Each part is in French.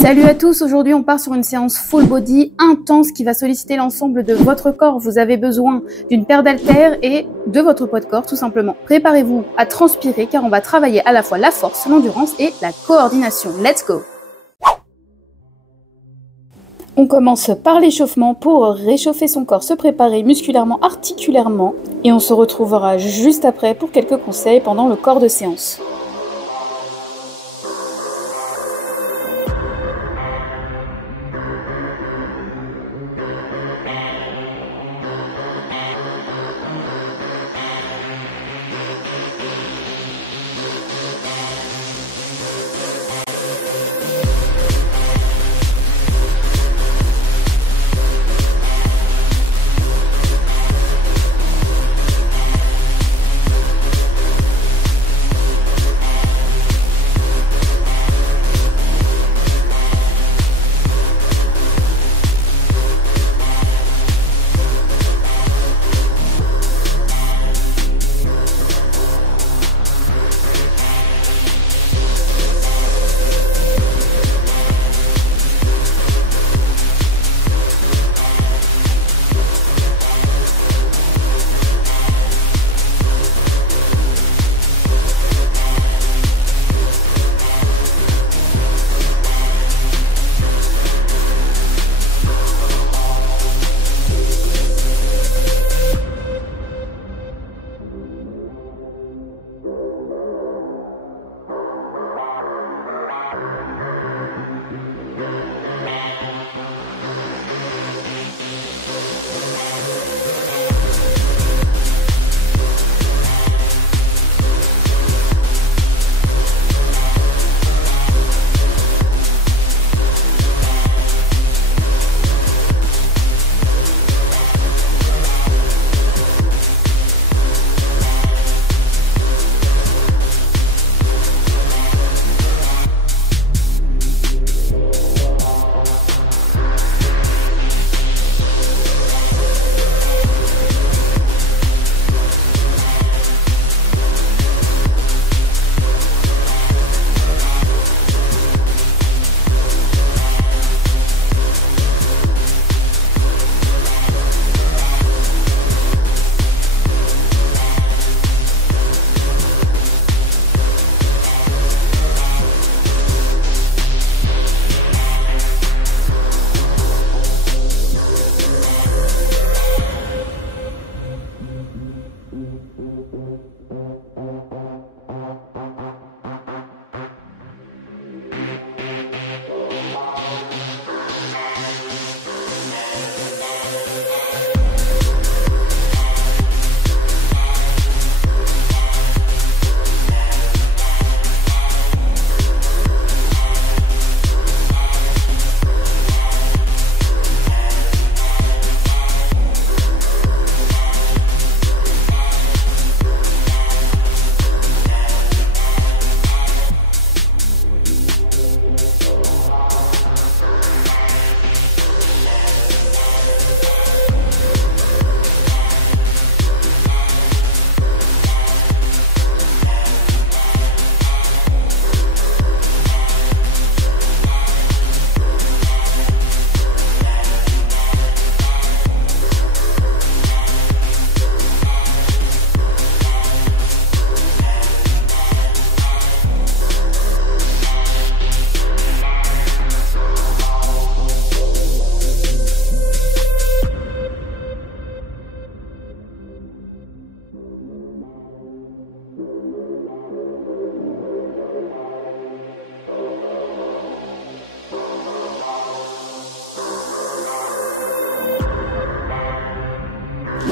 Salut à tous, aujourd'hui on part sur une séance full body intense qui va solliciter l'ensemble de votre corps. Vous avez besoin d'une paire d'haltères et de votre poids de corps tout simplement. Préparez-vous à transpirer car on va travailler à la fois la force, l'endurance et la coordination. Let's go! On commence par l'échauffement pour réchauffer son corps, se préparer musculairement, articulairement et on se retrouvera juste après pour quelques conseils pendant le corps de séance.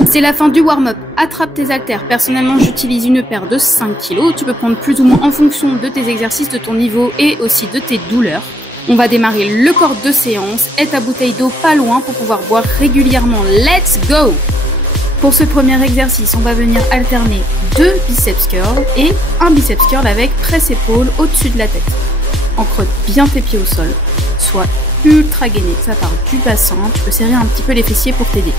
C'est la fin du warm-up. Attrape tes haltères. Personnellement, j'utilise une paire de 5 kg. Tu peux prendre plus ou moins en fonction de tes exercices, de ton niveau et aussi de tes douleurs. On va démarrer le corps de séance. Aie ta bouteille d'eau pas loin pour pouvoir boire régulièrement. Let's go! Pour ce premier exercice, on va venir alterner 2 biceps curls et un biceps curl avec presse-épaule au-dessus de la tête. Ancre bien tes pieds au sol. Sois ultra gainé. Ça part du bassin. Tu peux serrer un petit peu les fessiers pour t'aider.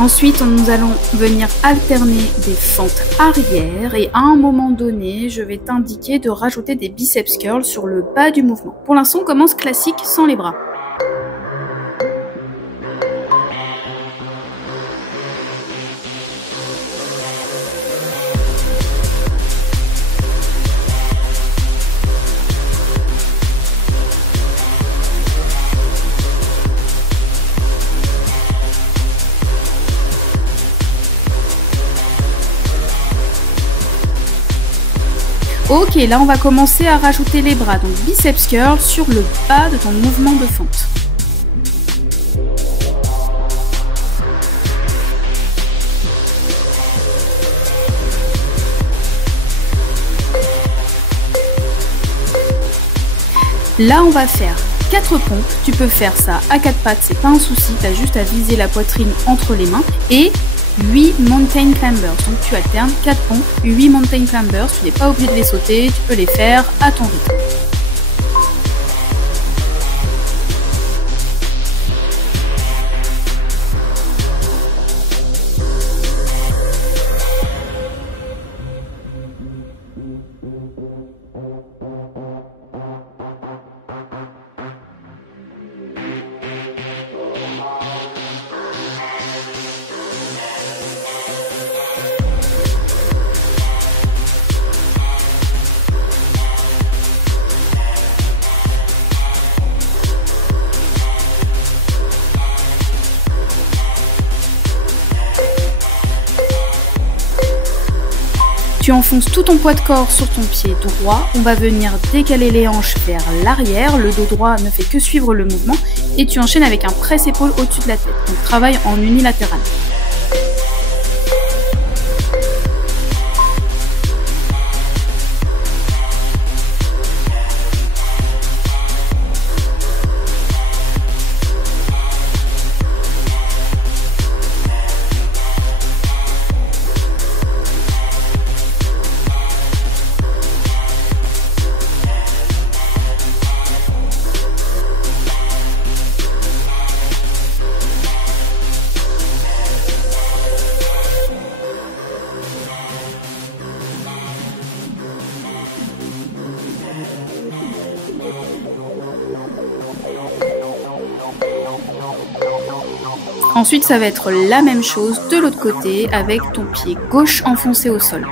Ensuite, nous allons venir alterner des fentes arrière et à un moment donné, je vais t'indiquer de rajouter des biceps curls sur le bas du mouvement. Pour l'instant, on commence classique sans les bras. Ok, là on va commencer à rajouter les bras, donc biceps curl sur le bas de ton mouvement de fente. Là on va faire 4 pompes, tu peux faire ça à 4 pattes, c'est pas un souci, tu as juste à viser la poitrine entre les mains, et 8 mountain climbers, donc tu alternes 4 pompes, 8 mountain climbers, tu n'es pas obligé de les sauter, tu peux les faire à ton rythme. Tu enfonces tout ton poids de corps sur ton pied droit, on va venir décaler les hanches vers l'arrière, le dos droit ne fait que suivre le mouvement et tu enchaînes avec un presse-épaule au-dessus de la tête, donc travaille en unilatéral. Ensuite, ça va être la même chose de l'autre côté avec ton pied gauche enfoncé au sol.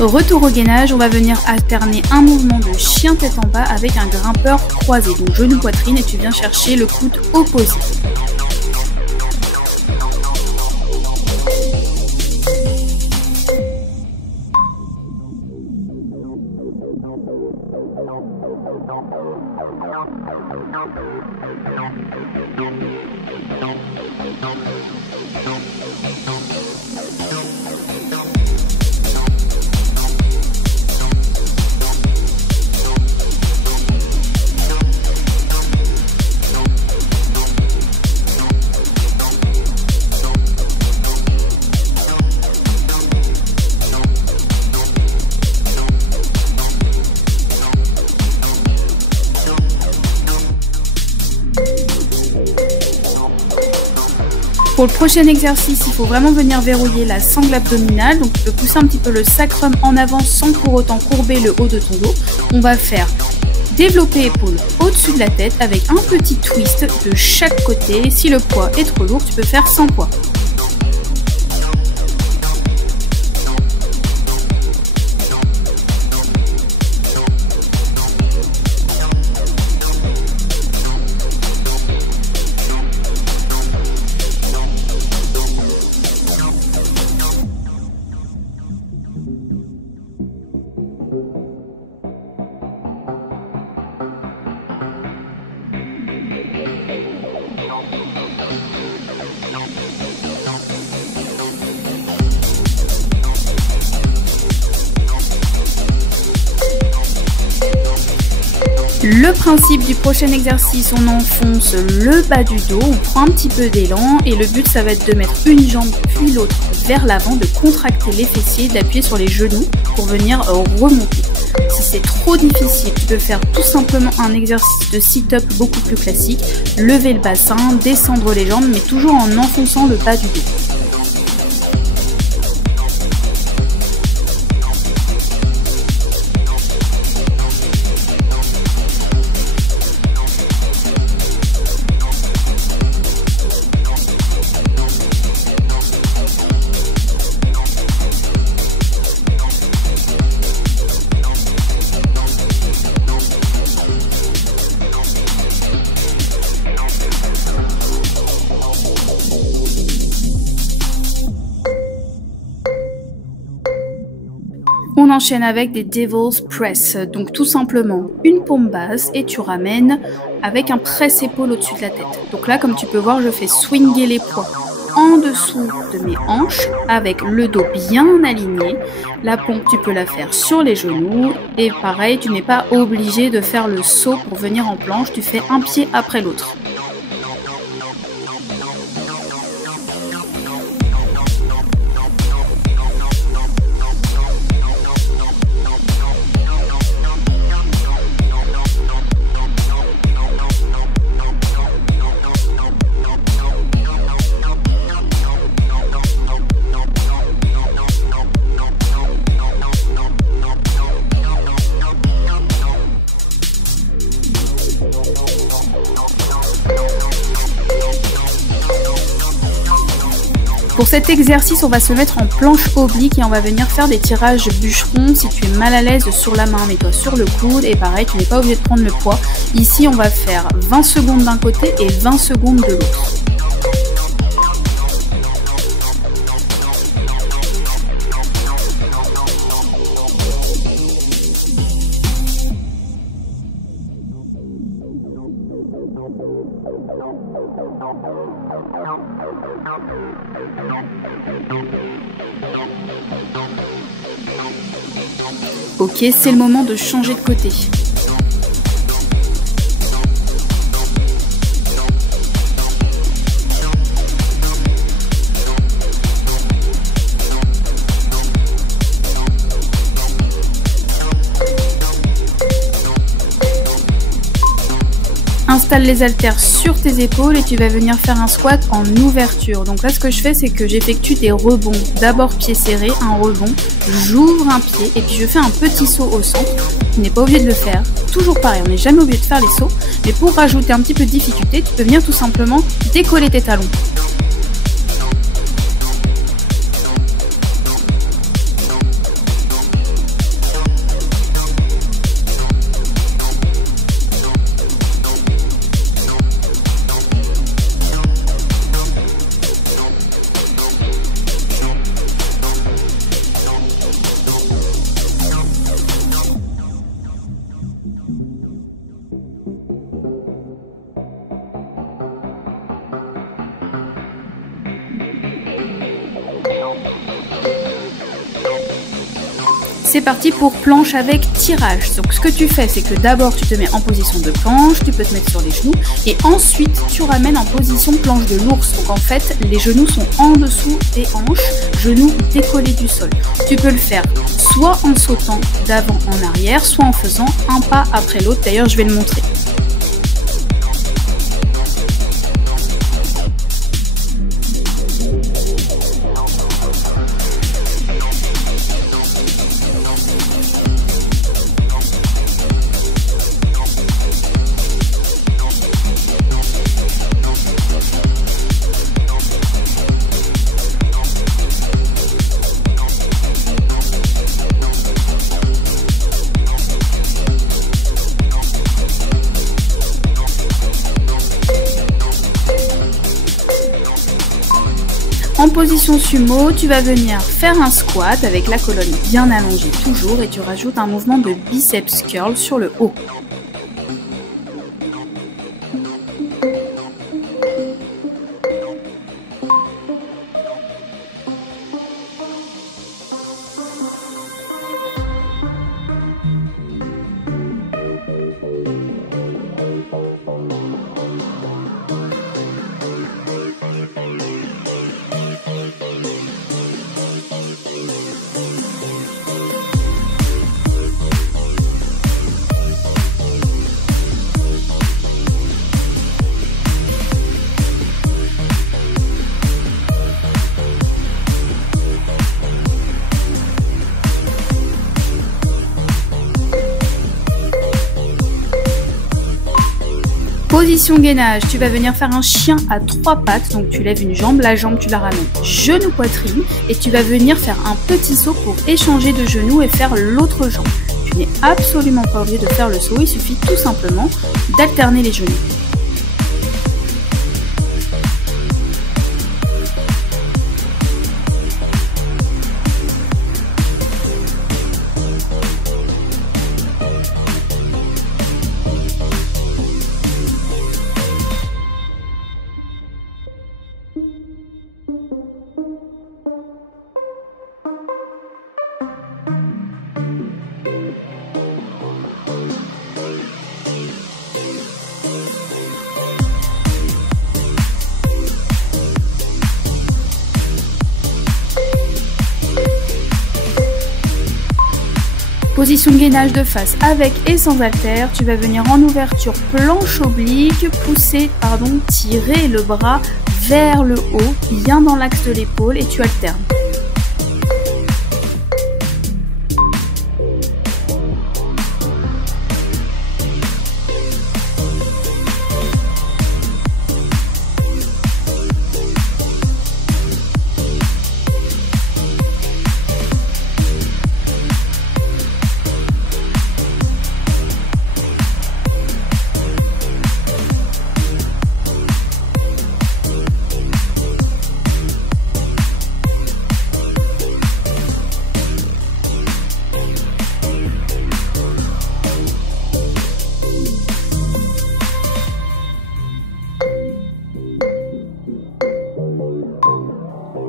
Retour au gainage, on va venir alterner un mouvement de chien tête en bas avec un grimpeur croisé, donc genou poitrine et tu viens chercher le coude opposé. Pour le prochain exercice, il faut vraiment venir verrouiller la sangle abdominale. Donc tu peux pousser un petit peu le sacrum en avant sans pour autant courber le haut de ton dos. On va faire développer épaule au-dessus de la tête avec un petit twist de chaque côté. Si le poids est trop lourd, tu peux faire sans poids. Le principe du prochain exercice, on enfonce le bas du dos, on prend un petit peu d'élan et le but ça va être de mettre une jambe puis l'autre vers l'avant, de contracter les fessiers, d'appuyer sur les genoux pour venir remonter. Si c'est trop difficile, tu peux faire tout simplement un exercice de sit-up beaucoup plus classique, lever le bassin, descendre les jambes, mais toujours en enfonçant le bas du dos. On enchaîne avec des Devil's Press, donc tout simplement une pompe basse et tu ramènes avec un presse-épaule au-dessus de la tête. Donc là, comme tu peux voir, je fais swinger les poids en dessous de mes hanches avec le dos bien aligné. La pompe, tu peux la faire sur les genoux et pareil, tu n'es pas obligé de faire le saut pour venir en planche, tu fais un pied après l'autre. Pour cet exercice, on va se mettre en planche oblique et on va venir faire des tirages bûcherons. Si tu es mal à l'aise sur la main, mets-toi sur le coude et pareil, tu n'es pas obligé de prendre le poids. Ici, on va faire 20 secondes d'un côté et 20 secondes de l'autre. Ok, c'est le moment de changer de côté. Installe les haltères sur tes épaules et tu vas venir faire un squat en ouverture. Donc là, ce que je fais, c'est que j'effectue des rebonds. D'abord pied serré, un rebond, j'ouvre un pied et puis je fais un petit saut au centre. Tu n'es pas obligé de le faire. Toujours pareil, on n'est jamais obligé de faire les sauts. Mais pour rajouter un petit peu de difficulté, tu peux venir tout simplement décoller tes talons. C'est parti pour planche avec tirage. Donc ce que tu fais, c'est que d'abord tu te mets en position de planche, tu peux te mettre sur les genoux et ensuite tu ramènes en position planche de l'ours. Donc en fait, les genoux sont en dessous des hanches, genoux décollés du sol. Tu peux le faire soit en sautant d'avant en arrière, soit en faisant un pas après l'autre. D'ailleurs, je vais le montrer. En position sumo, tu vas venir faire un squat avec la colonne bien allongée toujours et tu rajoutes un mouvement de biceps curl sur le haut. Position gainage, tu vas venir faire un chien à 3 pattes, donc tu lèves une jambe, la jambe tu la ramènes genou poitrine et tu vas venir faire un petit saut pour échanger de genoux et faire l'autre jambe. Tu n'es absolument pas obligé de faire le saut, il suffit tout simplement d'alterner les genoux. Position gainage de face avec et sans haltère, tu vas venir en ouverture planche oblique, tirer le bras vers le haut, bien dans l'axe de l'épaule et tu alternes.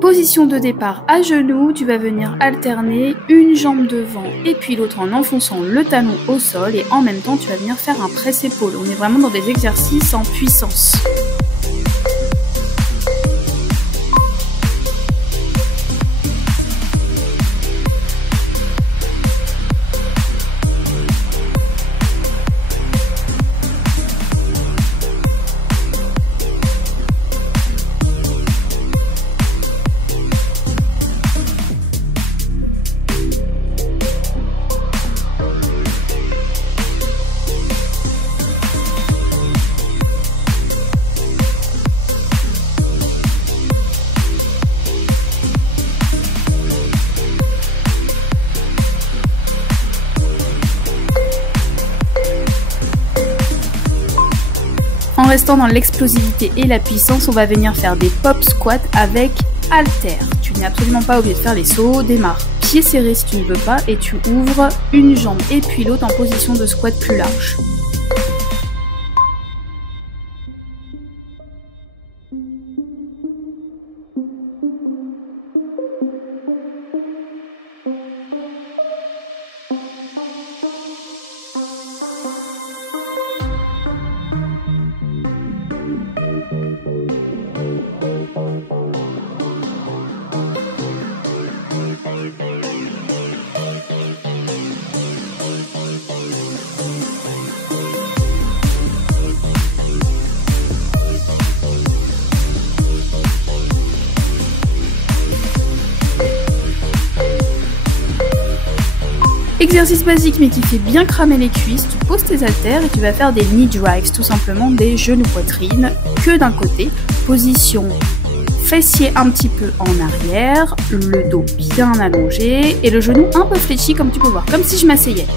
Position de départ à genoux, tu vas venir alterner une jambe devant et puis l'autre en enfonçant le talon au sol et en même temps tu vas venir faire un presse-épaule. On est vraiment dans des exercices en puissance. En restant dans l'explosivité et la puissance, on va venir faire des pop squats avec haltères. Tu n'es absolument pas obligé de faire les sauts, démarre pieds serrés si tu ne veux pas et tu ouvres une jambe et puis l'autre en position de squat plus large. Exercice basique mais qui fait bien cramer les cuisses, tu poses tes haltères et tu vas faire des knee drives, tout simplement des genoux poitrine, que d'un côté, position fessier un petit peu en arrière, le dos bien allongé et le genou un peu fléchi comme tu peux voir, comme si je m'asseyais.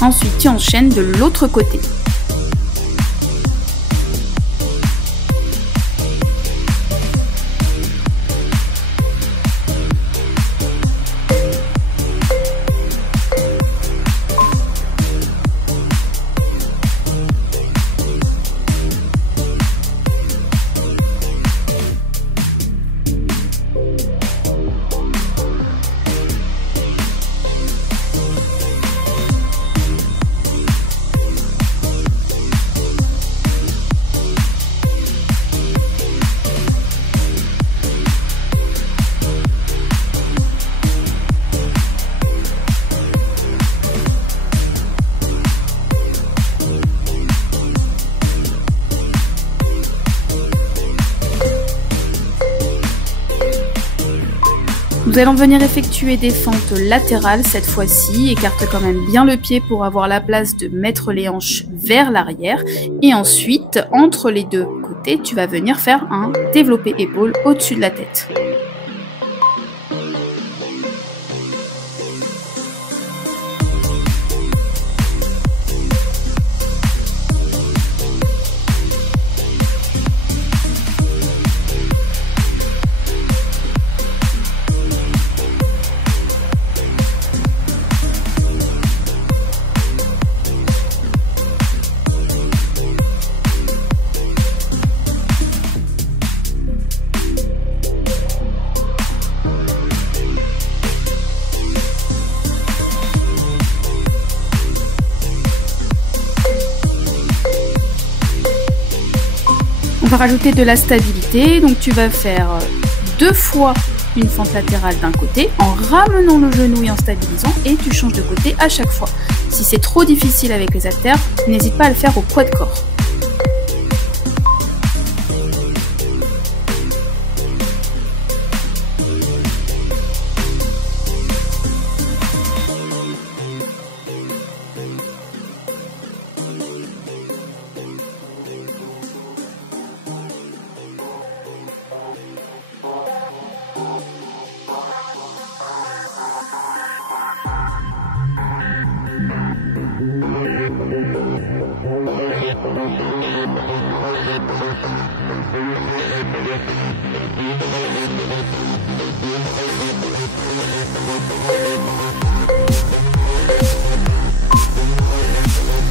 Ensuite, tu enchaînes de l'autre côté. Nous allons venir effectuer des fentes latérales cette fois-ci. Écarte quand même bien le pied pour avoir la place de mettre les hanches vers l'arrière. Et ensuite, entre les deux côtés, tu vas venir faire un développé épaule au-dessus de la tête. On va rajouter de la stabilité, donc tu vas faire 2 fois une fente latérale d'un côté en ramenant le genou et en stabilisant, et tu changes de côté à chaque fois. Si c'est trop difficile avec les haltères, n'hésite pas à le faire au poids de corps.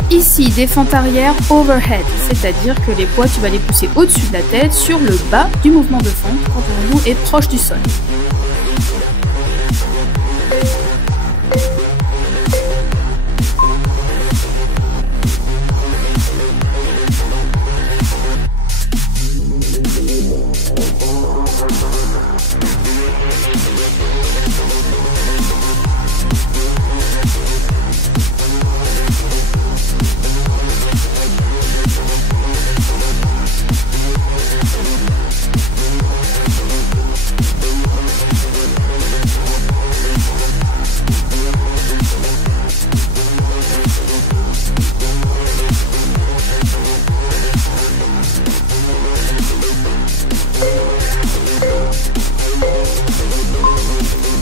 Ici, des fentes arrière overhead, c'est-à-dire que les poids, tu vas les pousser au-dessus de la tête, sur le bas du mouvement de fente, quand ton genou est proche du sol.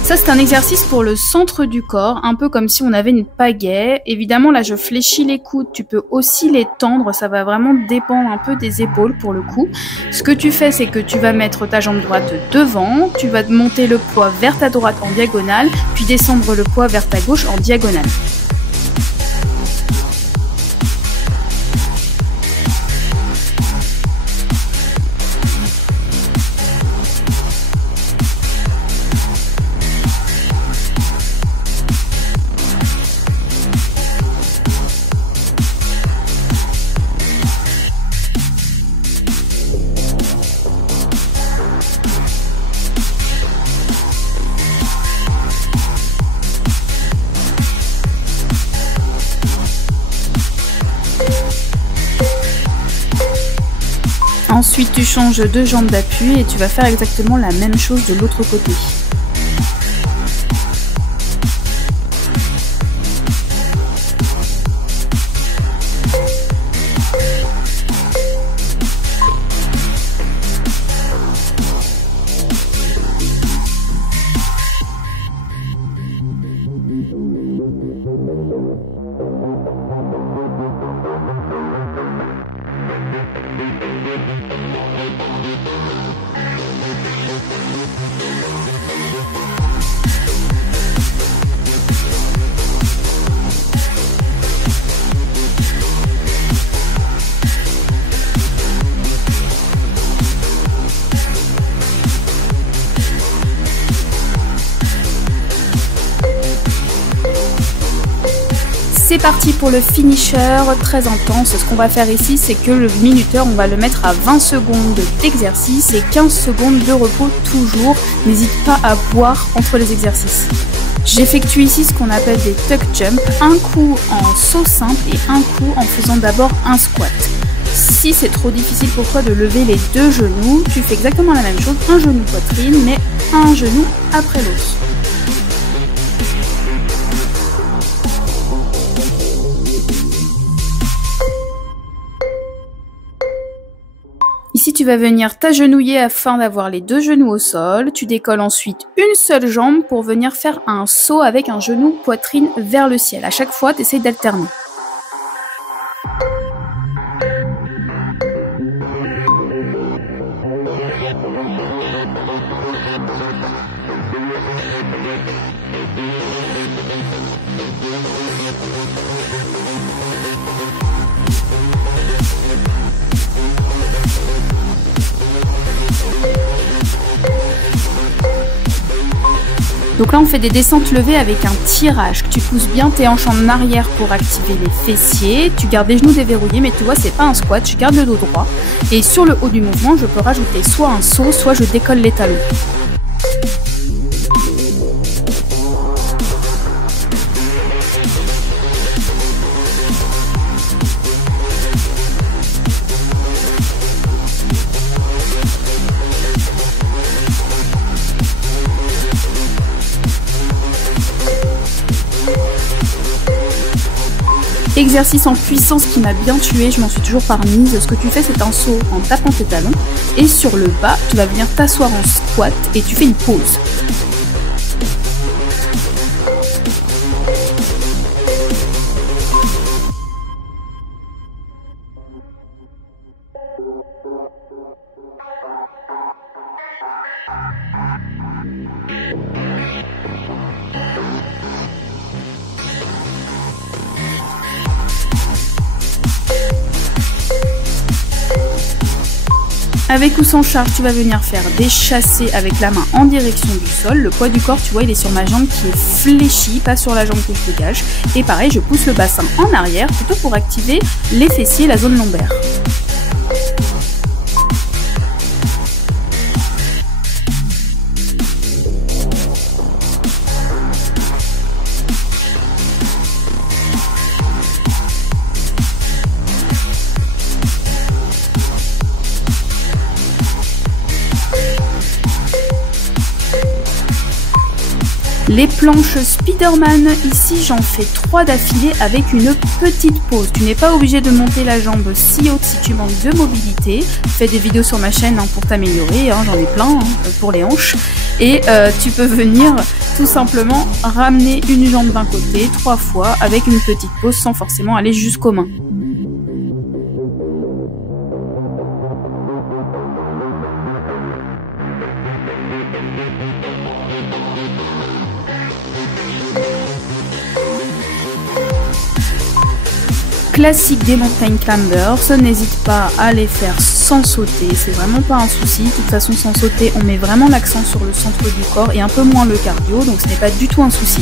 Ça, c'est un exercice pour le centre du corps, un peu comme si on avait une pagaie. Évidemment, là, je fléchis les coudes, tu peux aussi les tendre, ça va vraiment dépendre un peu des épaules pour le coup. Ce que tu fais, c'est que tu vas mettre ta jambe droite devant, tu vas monter le poids vers ta droite en diagonale, puis descendre le poids vers ta gauche en diagonale. Ensuite, tu changes de jambe d'appui et tu vas faire exactement la même chose de l'autre côté. C'est parti pour le finisher très intense. Ce qu'on va faire ici, c'est que le minuteur, on va le mettre à 20 secondes d'exercice et 15 secondes de repos toujours. N'hésite pas à boire entre les exercices. J'effectue ici ce qu'on appelle des tuck jumps, un coup en saut simple et un coup en faisant d'abord un squat. Si c'est trop difficile pour toi de lever les deux genoux, tu fais exactement la même chose, un genou poitrine, mais un genou après l'autre. Ici, tu vas venir t'agenouiller afin d'avoir les deux genoux au sol. Tu décolles ensuite une seule jambe pour venir faire un saut avec un genou poitrine vers le ciel. À chaque fois, tu essaies d'alterner. Donc là, on fait des descentes levées avec un tirage. Tu pousses bien tes hanches en arrière pour activer les fessiers. Tu gardes les genoux déverrouillés, mais tu vois, c'est pas un squat. Je garde le dos droit. Et sur le haut du mouvement, je peux rajouter soit un saut, soit je décolle les talons. Exercice en puissance qui m'a bien tué, je m'en suis toujours pas remise. Ce que tu fais, c'est un saut en tapant tes talons. Et sur le bas, tu vas venir t'asseoir en squat et tu fais une pause. Avec ou sans charge, tu vas venir faire des chassés avec la main en direction du sol. Le poids du corps, tu vois, il est sur ma jambe qui est fléchie, pas sur la jambe que je dégage. Et pareil, je pousse le bassin en arrière, plutôt pour activer les fessiers et la zone lombaire. Les planches Spiderman, ici j'en fais 3 d'affilée avec une petite pause. Tu n'es pas obligé de monter la jambe si haute si tu manques de mobilité. Fais des vidéos sur ma chaîne pour t'améliorer, j'en ai plein pour les hanches. Et tu peux venir tout simplement ramener une jambe d'un côté 3 fois avec une petite pause sans forcément aller jusqu'aux mains. Classique des mountain climbers, n'hésite pas à les faire sans sauter, c'est vraiment pas un souci. De toute façon, sans sauter, on met vraiment l'accent sur le centre du corps et un peu moins le cardio, donc ce n'est pas du tout un souci.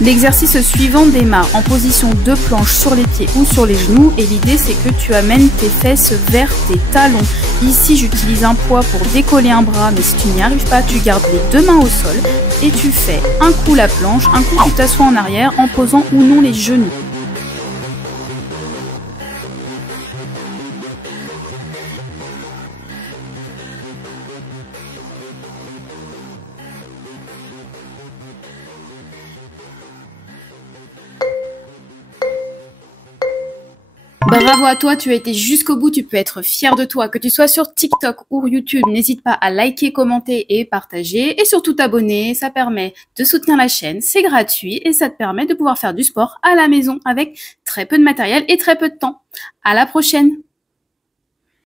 L'exercice suivant démarre en position de planche sur les pieds ou sur les genoux et l'idée c'est que tu amènes tes fesses vers tes talons. Ici j'utilise un poids pour décoller un bras, mais si tu n'y arrives pas, tu gardes les 2 mains au sol et tu fais un coup la planche, un coup tu t'assois en arrière en posant ou non les genoux. Bravo à toi, tu as été jusqu'au bout, tu peux être fier de toi. Que tu sois sur TikTok ou YouTube, n'hésite pas à liker, commenter et partager. Et surtout t'abonner, ça permet de soutenir la chaîne, c'est gratuit et ça te permet de pouvoir faire du sport à la maison avec très peu de matériel et très peu de temps. À la prochaine!